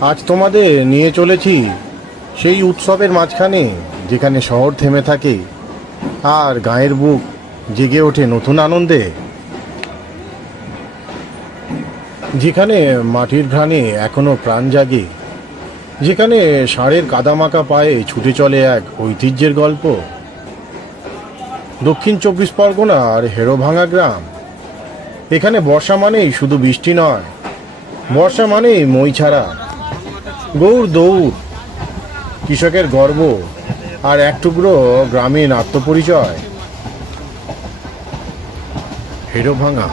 আজ তোমাদের নিয়ে চলেছি সেই উৎসবের মাঝখানে, যেখানে শহর থেমে থাকে আর গায়ের বুক জেগে ওঠে নতুন আনন্দে। যেখানে মাটির ঘ্রাণে এখনও প্রাণ জাগে, যেখানে ষাঁড়ের কাদামাকা পায়ে ছুটে চলে এক ঐতিহ্যের গল্প। দক্ষিণ চব্বিশ পরগনা পরগনার হেরোভাঙা গ্রাম, এখানে বর্ষা মানেই শুধু বৃষ্টি নয়, বর্ষা মানেই মই ছাড়া গৌর দৌড়, কৃষকের গর্ব আর এক টুকরো গ্রামীণ আত্মপরিচয়। হেরোভাঙা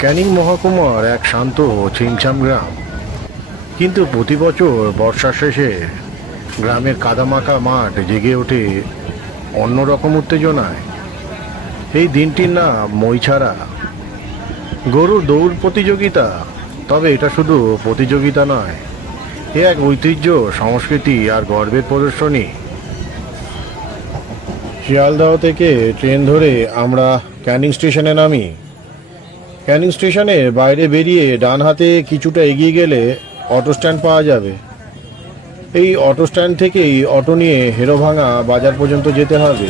ক্যানিং মহকুমার এক শান্ত ছিমছাম গ্রাম। কিন্তু প্রতি বছর বর্ষার শেষে গ্রামের কাদামাখা মাঠ জেগে ওঠে অন্যরকম উত্তেজনায়। এই দিনটির নাম মইছাড়া গরুর দৌড় প্রতিযোগিতা, তবে এটা শুধু প্রতিযোগিতা নয় এ এক ঐতিহ্য, সংস্কৃতি আর গর্বের প্রদর্শনী। শিয়ালদহ থেকে ট্রেন ধরে আমরা ক্যানিং স্টেশনে নামি। ক্যানিং স্টেশনে বাইরে বেরিয়ে ডান হাতে কিছুটা এগিয়ে গেলে অটো স্ট্যান্ড পাওয়া যাবে। এই অটো স্ট্যান্ড থেকেই অটো নিয়ে হেরোভাঙা বাজার পর্যন্ত যেতে হবে,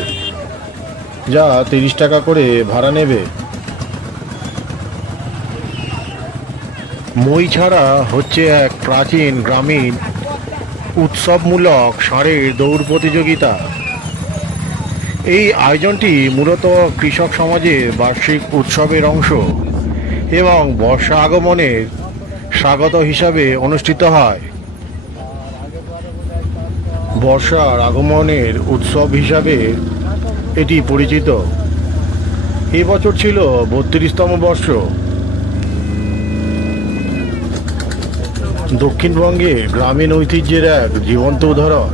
যা তিরিশ টাকা করে ভাড়া নেবে। মই ছাড়া হচ্ছে এক প্রাচীন গ্রামীণ উৎসবমূলক ষাঁড়ের দৌড় প্রতিযোগিতা। এই আয়োজনটি মূলত কৃষক সমাজের বার্ষিক উৎসবের অংশ এবং বর্ষা আগমনের স্বাগত হিসাবে অনুষ্ঠিত হয়। বর্ষার আগমনের উৎসব হিসাবে এটি পরিচিত। এবছর ছিল বত্রিশতম বর্ষ। দক্ষিণবঙ্গে গ্রামীণ ঐতিহ্যের এক জীবন্ত উদাহরণ,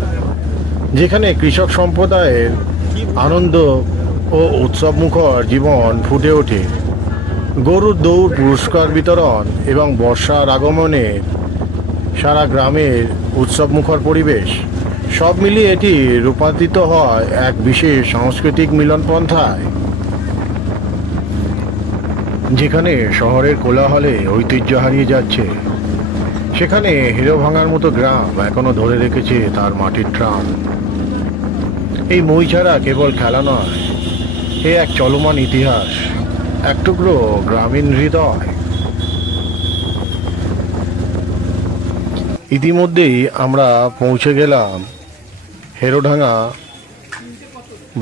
যেখানে কৃষক সম্প্রদায়ের আনন্দ ও উৎসবমুখর জীবন ফুটে ওঠে। গরুর দৌড়, পুরস্কার বিতরণ এবং বর্ষার আগমনে সারা গ্রামের উৎসবমুখর পরিবেশ, সব মিলিয়ে এটি রূপান্তরিত হয় এক বিশেষ সাংস্কৃতিক মিলনপন্থায়, যেখানে শহরের কোলাহলে ঐতিহ্য হারিয়ে যাচ্ছে। সেখানে হিরো ভাঙার মতো গ্রাম এখনও ধরে রেখেছে তার মাটির ট্রাম। এই মই ছাড়া কেবল খেলা নয় এ এক চলমান ইতিহাস এক টুকরো গ্রামীণ হৃদয়। ইতিমধ্যেই আমরা পৌঁছে গেলাম হেরোডাঙ্গা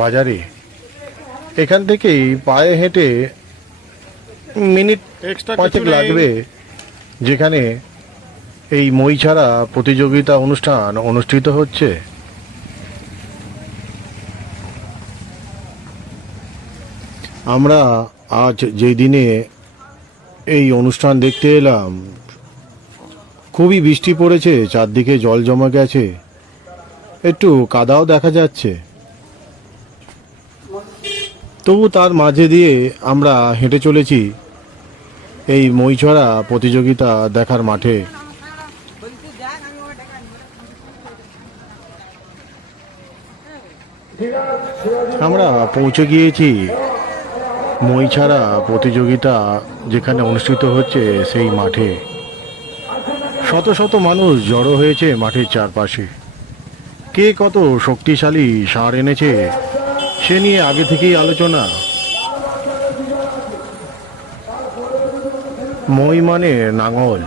বাজারে। এখান থেকেই পায়ে হেঁটে মিনিট পাঁচেক লাগবে যেখানে এই মই ছাড়া প্রতিযোগিতা অনুষ্ঠান অনুষ্ঠিত হচ্ছে? আমরা আজ যেই দিনে এই অনুষ্ঠান দেখতে এলাম, খুবই বৃষ্টি পড়েছে, চারদিকে জল জমা গেছে। একটু কাদাও দেখা যাচ্ছে। তবু তার মাঝে দিয়ে আমরা হেঁটে চলেছি এই মইছড়া প্রতিযোগিতা দেখার মাঠে। আমরা পৌঁছে গিয়েছি। মই ছাড়া প্রতিযোগিতা যেখানে অনুষ্ঠিত হচ্ছে সেই মাঠে। শত শত মানুষ জড়ো হয়েছে মাঠের চারপাশে। কে কত শক্তিশালী সার এনেছে, সে নিয়ে আগে থেকেই আলোচনা। মই মানে নাঙল,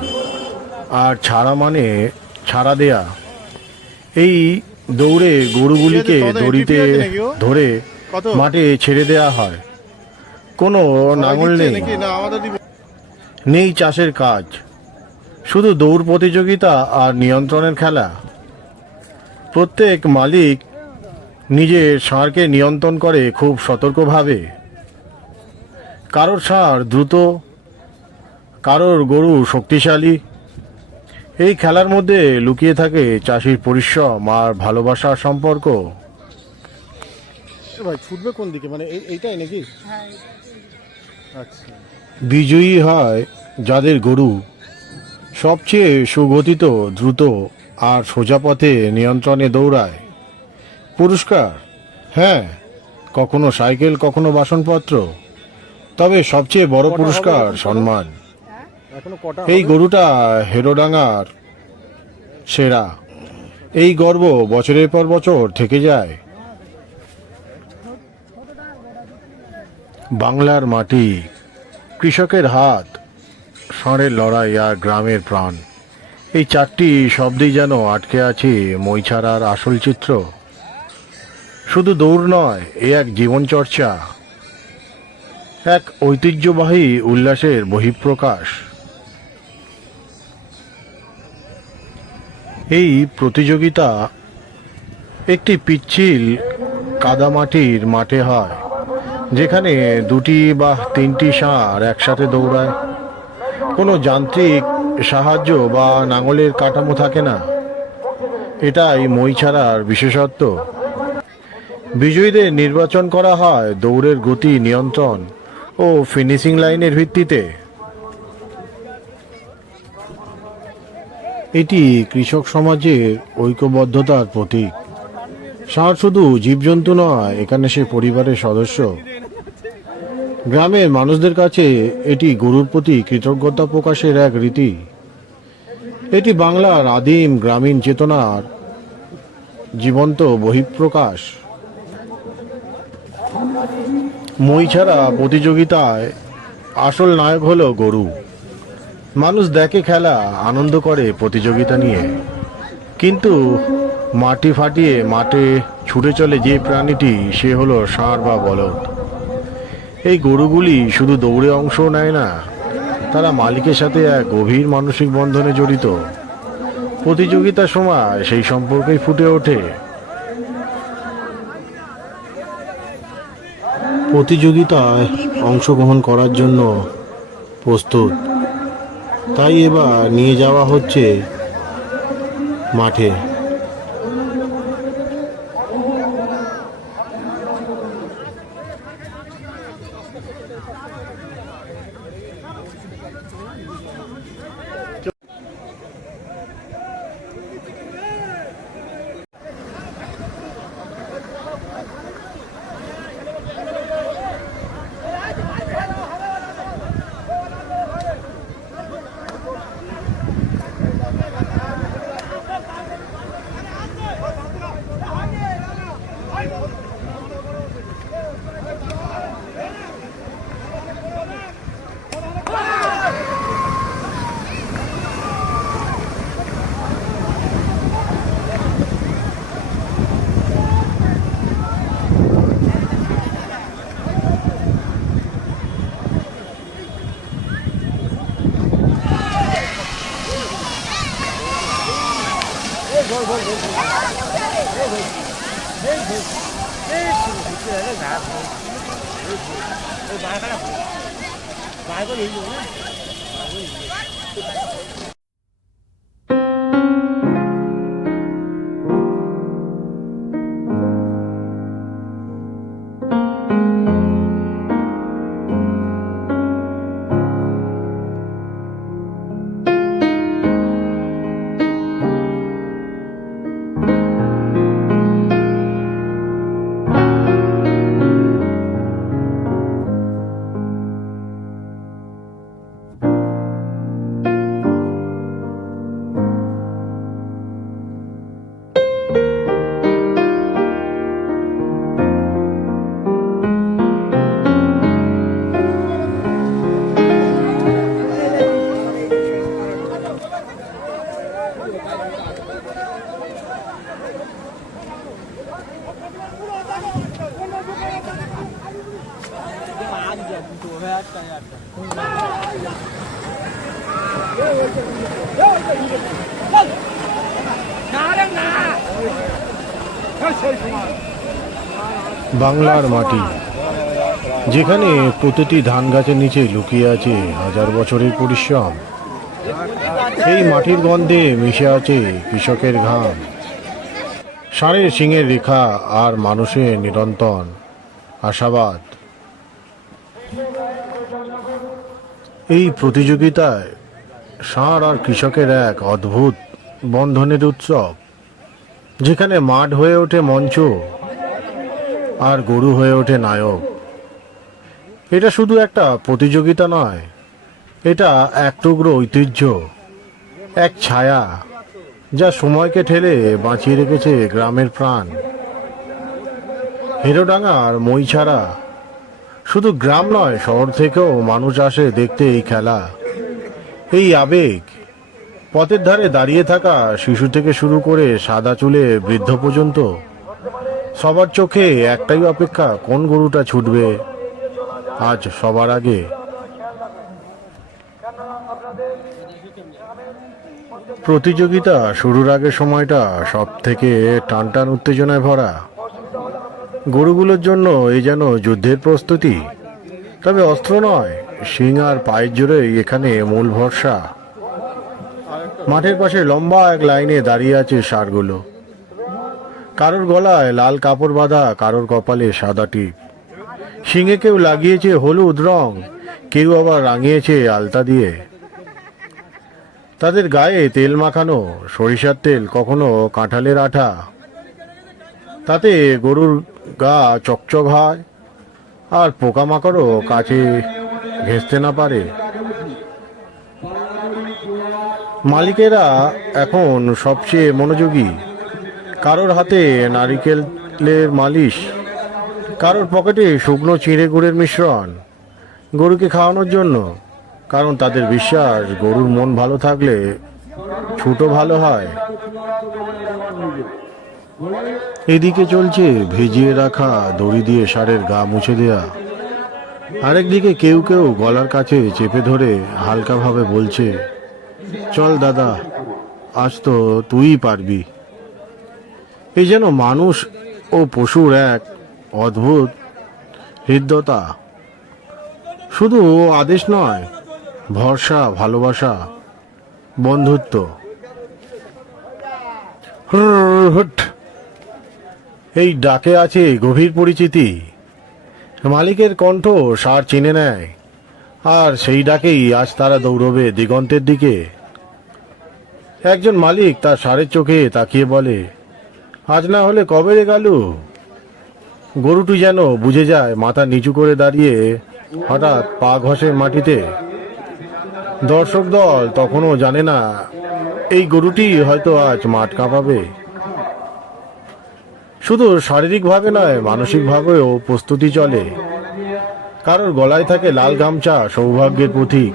আর ছাড়া মানে ছাড়া দেয়া। এই দৌড়ে গরুগুলিকে দড়িতে ধরে মাঠে ছেড়ে দেয়া হয়। কোনো নাঙল নেই। নেই চাষের কাজ। শুধু দৌড় প্রতিযোগিতা আর নিয়ন্ত্রণের খেলা। প্রত্যেক মালিক নিজের ষাঁড়কে নিয়ন্ত্রণ করে খুব সতর্কভাবে। কারোর ষাঁড় দ্রুত কারোর গরু শক্তিশালী এই খেলার মধ্যে লুকিয়ে থাকে চাষির পরিশ্রম আর ভালোবাসার সম্পর্ক। ভাই ছুটবে কোন দিকে? মানে এইটাই নাকি? আচ্ছা। বিজয়ী হয় যাদের গরু। সবচেয়ে সুগঠিত দ্রুত আর সোজা পথে নিয়ন্ত্রণে দৌড়ায়। পুরস্কার? হ্যাঁ কখনো সাইকেল কখনো বাসনপত্র। তবে সবচেয়ে বড় পুরস্কার সম্মান। এই গরুটা হেরোডাঙ্গার সেরা। এই গর্ব বছরের পর বছর থেকে যায়। বাংলার মাটি কৃষকের হাত ষাঁড়ের লড়াই আর গ্রামের প্রাণ। এই চারটি শব্দেই যেন আটকে আছে মৈছাড়ার আসল চিত্র। শুধু দৌড় নয় এ এক জীবনচর্চা। এক ঐতিহ্যবাহী উল্লাসের বহিঃপ্রকাশ। এই প্রতিযোগিতা একটি পিচ্ছিল কাদামাটির মাঠে হয়, যেখানে দুটি বা তিনটি ষাঁড় একসাথে দৌড়ায়। কোনো যান্ত্রিক সাহায্য বা নাঙলের কাঠামো থাকে না। এটাই মই ছাড়ার বিশেষত্ব। বিজয়ীদের নির্বাচন করা হয় দৌড়ের গতি নিয়ন্ত্রণ ও ফিনিশিং লাইনের ভিত্তিতে। এটি কৃষক সমাজের ঐক্যবদ্ধতার প্রতীক। ষাঁড় শুধু জীবজন্তু নয়, এখানে সে পরিবারের সদস্য। গ্রামের মানুষদের কাছে এটি গরুর প্রতি কৃতজ্ঞতা প্রকাশের এক রীতি। এটি বাংলার আদিম গ্রামীণ চেতনার জীবন্ত বহিঃপ্রকাশ। মই ছাড়া প্রতিযোগিতায় আসল নায়ক হলো গরু। মানুষ দেখে খেলা, আনন্দ করে প্রতিযোগিতা নিয়ে। কিন্তু মাটি ফাটিয়ে মাঠে ছুটে চলে যে প্রাণীটি, সে হলো ষাঁড় বা বলদ। এই গরুগুলি শুধু দৌড়ে অংশ নেয় না, তারা মালিকের সাথে এক গভীর মানসিক বন্ধনে জড়িত। প্রতিযোগিতার সময় সেই সম্পর্কেই ফুটে ওঠে। প্রতিযোগিতায় অংশগ্রহণ করার জন্য প্রস্তুত। তাই এবার নিয়ে যাওয়া হচ্ছে মাঠে। বাংলার মাটি, যেখানে প্রতিটি ধান গাছের নিচে লুকিয়ে আছে হাজার বছরের পরিশ্রম। এই মাটির গন্ধে মিশে আছে কৃষকের ঘাম। ষাঁড়ের শিঙের রেখা আর মানুষের নিরন্তন আশাবাদ। এই প্রতিযোগিতায় ষাঁড় আর কৃষকের এক অদ্ভুত বন্ধনের উৎসব, যেখানে মাঠ হয়ে ওঠে মঞ্চ আর গরু হয়ে ওঠে নায়ক। এটা শুধু একটা প্রতিযোগিতা নয়, এটা এক টুকরো ঐতিহ্য, এক ছায়া, যা সময়কে ঠেলে বাঁচিয়ে রেখেছে গ্রামের প্রাণ। হেরোডাঙ্গার মই ছাড়া শুধু গ্রাম নয়, শহর থেকেও মানুষ আসে দেখতে এই খেলা। এই আবেগ, পথের ধারে দাঁড়িয়ে থাকা শিশু থেকে শুরু করে সাদা চুলে বৃদ্ধ পর্যন্ত সবার চোখে একটাই অপেক্ষা, কোন গরুটা ছুটবে? আজ সবার আগে। প্রতিযোগিতা শুরুর আগে সময়টা সব থেকে টান টান উত্তেজনায় ভরা। গরুগুলোর জন্য এই যেন যুদ্ধের প্রস্তুতি। তবে অস্ত্র নয়, শিং আর পায়ের জোরেই এখানে মূল ভরসা। মাঠের পাশে লম্বা এক লাইনে দাঁড়িয়ে আছে ষাঁড়গুলো। কারোর গলায় লাল কাপড় বাঁধা, কারোর কপালে সাদা টিপ। শিঙে কেউ লাগিয়েছে হলুদ রং, কেউ আবার রাঙিয়েছে আলতা দিয়ে। তাদের গায়ে তেল মাখানো, সরিষার তেল কখনো কাঁঠালের আঠা। তাতে গরুর গা চকচক হয়, আর পোকামাকড়ও কাছে ঘেঁচতে না পারে। মালিকেরা এখন সবচেয়ে মনোযোগী। কারোর হাতে নারিকেলের মালিশ, কারোর পকেটে শুকনো চিঁড়ে গুড়ের মিশ্রণ, গরুকে খাওয়ানোর জন্য। কারণ তাদের বিশ্বাস, গরুর মন ভালো থাকলে ছুটো ভালো হয়। এদিকে চলছে ভিজিয়ে রাখা দড়ি দিয়ে সারের গা মুছে দেয়া। আরেকদিকে কেউ কেউ গলার কাছে চেপে ধরে হালকাভাবে বলছে, চল দাদা, আজ তো তুই পারবি। এই যেন মানুষ ও পশুর এক অদ্ভুত হৃদ্যতা। শুধু আদেশ নয়, ভরসা, ভালোবাসা, বন্ধুত্ব। এই ডাকে আছে গভীর পরিচিতি। মালিকের কণ্ঠ সার চিনে নেয়, আর সেই ডাকেই আজ তারা দৌড়বে দিগন্তের দিকে। একজন মালিক তার সারের চোখে তাকিয়ে বলে আজ না হলে কবে রে গালু গরুটি যেন বুঝে যায়, মাথা নিচু করে দাঁড়িয়ে হঠাৎ পা ঘষে মাটিতে। দর্শক দল তখনও জানে না, এই গরুটি হয়তো আজ মাঠ কাঁপাবে। শুধু শারীরিকভাবে নয় মানসিকভাবেও প্রস্তুতি চলে। কারোর গলায় থাকে লাল গামছা, সৌভাগ্যের প্রতীক।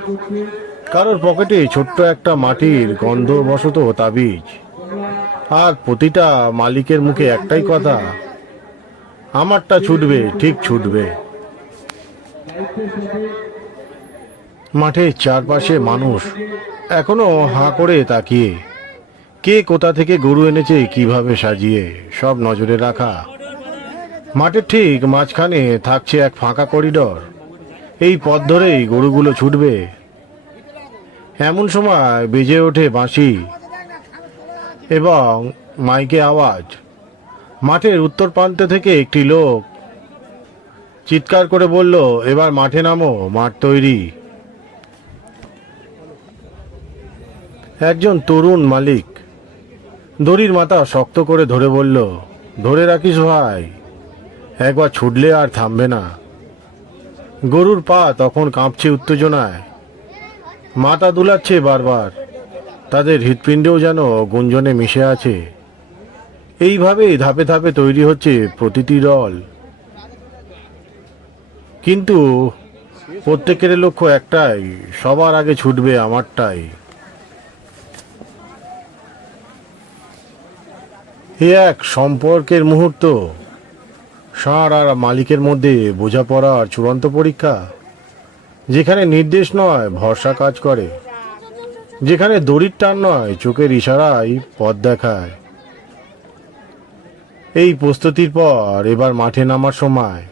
কারোর পকেটে ছোট্ট একটা মাটির গন্ধবশত তাবিজ। আর প্রতিটা মালিকের মুখে একটাই কথা। আমারটা ছুটবে, ঠিক ছুটবে। মাঠের চারপাশে মানুষ এখনও হাঁ করে তাকিয়ে। কে কোথা থেকে গরু এনেছে, কীভাবে সাজিয়ে, সব নজরে রাখা। মাঠের ঠিক মাঝখানে থাকছে এক ফাঁকা করিডর। এই পথ ধরেই গরুগুলো ছুটবে। এমন সময় বেজে ওঠে বাঁশি। এবং মাইকে আওয়াজ। মাঠের উত্তর প্রান্ত থেকে একটি লোক চিৎকার করে বলল, এবার মাঠে নামো, মাঠ তৈরি। একজন তরুণ মালিক দড়ির মাথা শক্ত করে ধরে বলল, ধরে রাখিস ভাই, একবার ছুটলে আর থামবে না। গরুর পা তখন কাঁপছে উত্তেজনায়। মাথা দুলাচ্ছে বারবার। তাদের হৃৎপিণ্ডেও যেন গুঞ্জনে মিশে আছে। এইভাবেই ধাপে ধাপে তৈরি হচ্ছে প্রতিটি দল। কিন্তু প্রত্যেকের লক্ষ্য একটাই, সবার আগে ছুটবে আমারটাই। এ এক সম্পর্কের মুহূর্ত। ষাঁড় আর মালিকের মধ্যে বোঝাপড়ার চূড়ান্ত পরীক্ষা, যেখানে নির্দেশ নয়, ভরসা কাজ করে। যেখানে দড়ির টান নয়, চোখের ইশারায় পথ দেখায়। এই প্রস্তুতির পর এবার মাঠে নামার সময়।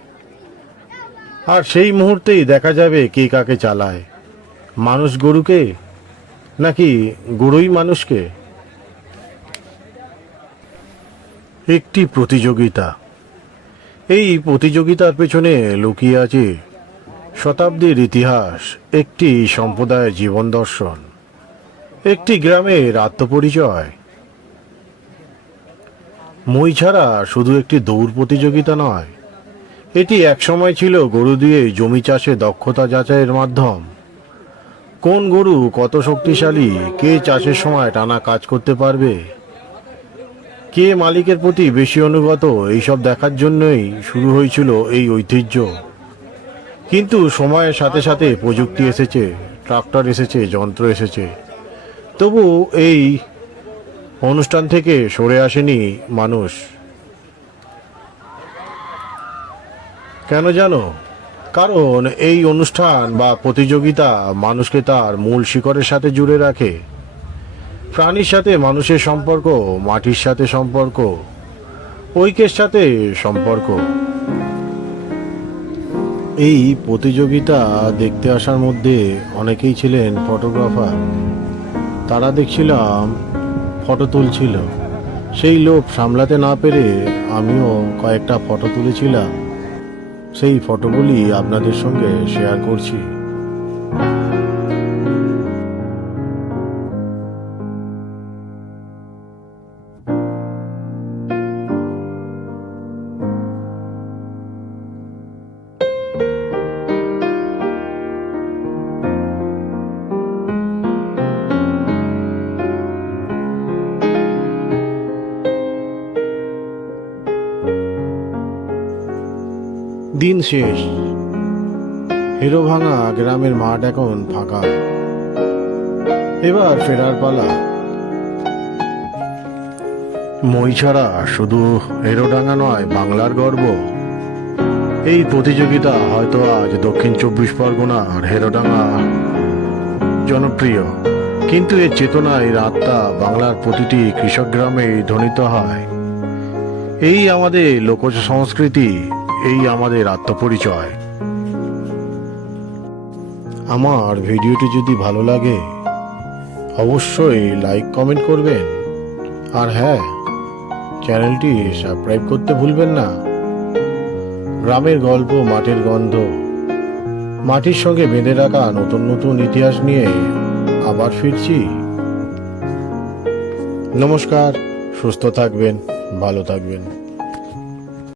আর সেই মুহূর্তেই দেখা যাবে কে কাকে চালায়। মানুষ গরুকে নাকি গরুই মানুষকে? একটি প্রতিযোগিতা। এই প্রতিযোগিতার পেছনে লুকিয়ে আছে শতাব্দীর ইতিহাস, একটি সম্প্রদায়ের জীবন দর্শন। একটি গ্রামের আত্মপরিচয়। মই ছাড়া শুধু একটি দৌড় প্রতিযোগিতা নয়, এটি একসময় ছিল গরু দিয়ে জমি চাষে দক্ষতা যাচাইয়ের মাধ্যম। কোন গরু কত শক্তিশালী, কে চাষের সময় টানা কাজ করতে পারবে, কে মালিকের প্রতি বেশি অনুগত, এইসব দেখার জন্যই শুরু হয়েছিল এই ঐতিহ্য। কিন্তু সময়ের সাথে সাথে প্রযুক্তি এসেছে, ট্রাক্টর এসেছে, যন্ত্র এসেছে। তবু এই অনুষ্ঠান থেকে সরে আসেনি মানুষ। কেন জানো? কারণ এই অনুষ্ঠান বা প্রতিযোগিতা মানুষকে তার মূল শিকড়ের সাথে জুড়ে রাখে। প্রাণীর সাথে মানুষের সম্পর্ক, মাটির সাথে সম্পর্ক, ঐক্যের সাথে সম্পর্ক। এই প্রতিযোগিতা দেখতে আসার মধ্যে অনেকেই ছিলেন ফটোগ্রাফার তারা দেখছিলাম ফটো তুলছিল। সেই লোভ সামলাতে না পেরে আমিও কয়েকটা ফটো তুলেছিলাম। সেই ফটোগুলি আপনাদের সঙ্গে শেয়ার করছি। দিন শেষ। হিরো ভাঙা গ্রামের মাঠ এখন ফাঁকা। এবার ফেরার পালা। মই ছাড়া শুধু হেরোডাঙ্গা নয়, বাংলার গর্ব। এই প্রতিযোগিতা হয়তো আজ দক্ষিণ চব্বিশ পরগনা পরগনার হেরোডাঙ্গা জনপ্রিয়। কিন্তু এর চেতনায় রাতটা বাংলার প্রতিটি কৃষক গ্রামে ধ্বনিত হয়। এই আমাদের লোকজ সংস্কৃতি এই আমাদের আত্মপরিচয়। আমার ভিডিওটি যদি ভালো লাগে, অবশ্যই লাইক, কমেন্ট করবেন। আর হ্যাঁ চ্যানেলটি সাবস্ক্রাইব করতে ভুলবেন না। গ্রামের গল্প মাটির গন্ধ, মাটির সঙ্গে বেঁধে রাখা নতুন নতুন ইতিহাস নিয়ে আবার ফিরছি। নমস্কার, সুস্থ থাকবেন, ভালো থাকবেন।